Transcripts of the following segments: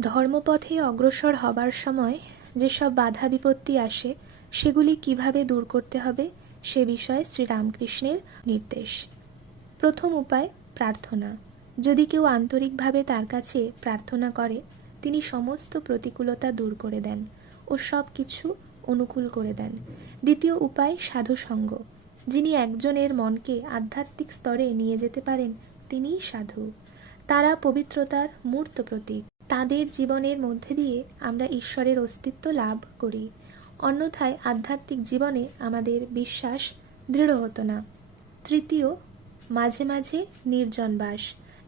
ধর্মপথে অগ্রসর হবার সময় যেসব বাধা বিপত্তি আসে, সেগুলি কীভাবে দূর করতে হবে, সে বিষয়ে শ্রীরামকৃষ্ণের নির্দেশ। প্রথম উপায়, প্রার্থনা। যদি কেউ আন্তরিকভাবে তার কাছে প্রার্থনা করে, তিনি সমস্ত প্রতিকূলতা দূর করে দেন ও সব কিছু অনুকূল করে দেন। দ্বিতীয় উপায়, সাধুসঙ্গ। যিনি একজনের মনকে আধ্যাত্মিক স্তরে নিয়ে যেতে পারেন, তিনিই সাধু। তারা পবিত্রতার মূর্ত প্রতীক। তাদের জীবনের মধ্যে দিয়ে আমরা ঈশ্বরের অস্তিত্ব লাভ করি। অন্যথায় আধ্যাত্মিক জীবনে আমাদের বিশ্বাস দৃঢ় হতো না। তৃতীয়, মাঝে মাঝে নির্জন বাস।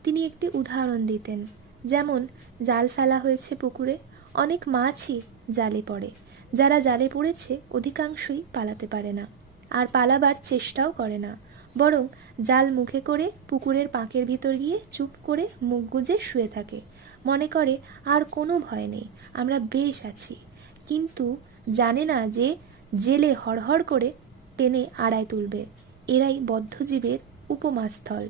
তিনি একটি উদাহরণ দিতেন, যেমন জাল ফেলা হয়েছে পুকুরে, অনেক মাছই জালে পড়ে। যারা জালে পড়েছে, অধিকাংশই পালাতে পারে না। আর পালাবার চেষ্টাও করে না। বরং জাল মুখে করে পুকুরের পাঁকের ভিতর গিয়ে চুপ করে মুখ গুজে শুয়ে থাকে। মনে করে, আর কোনো ভয় নেই, আমরা বেশ আছি। কিন্তু জানে না যে জেলে হড়হড় করে টেনে আড়ায় তুলবে। এরাই বদ্ধজীবের উপমাস্থল।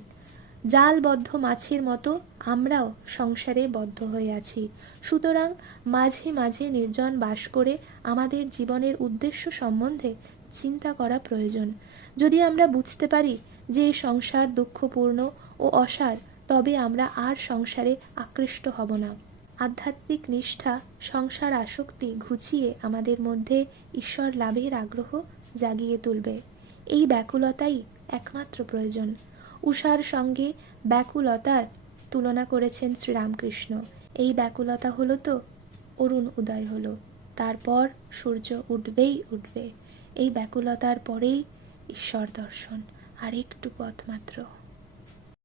জালবদ্ধ মাছের মতো আমরাও সংসারে বদ্ধ হয়ে আছি। সুতরাং মাঝে মাঝে নির্জন বাস করে আমাদের জীবনের উদ্দেশ্য সম্বন্ধে চিন্তা করা প্রয়োজন। যদি আমরা বুঝতে পারি যে সংসার দুঃখপূর্ণ ও অসার, তবে আমরা আর সংসারে আকৃষ্ট হব না। আধ্যাত্মিক নিষ্ঠা, সংসার আসক্তি ঘুচিয়ে আমাদের মধ্যে ঈশ্বর লাভের আগ্রহ জাগিয়ে তুলবে। এই ব্যাকুলতাই একমাত্র প্রয়োজন। উষার সঙ্গে ব্যাকুলতার তুলনা করেছেন শ্রীরামকৃষ্ণ। এই ব্যাকুলতা হলো তো অরুণ উদয় হলো। তারপর সূর্য উঠবেই উঠবে। এই ব্যাকুলতার পরেই ঈশ্বর দর্শন আর একটু পথ মাত্র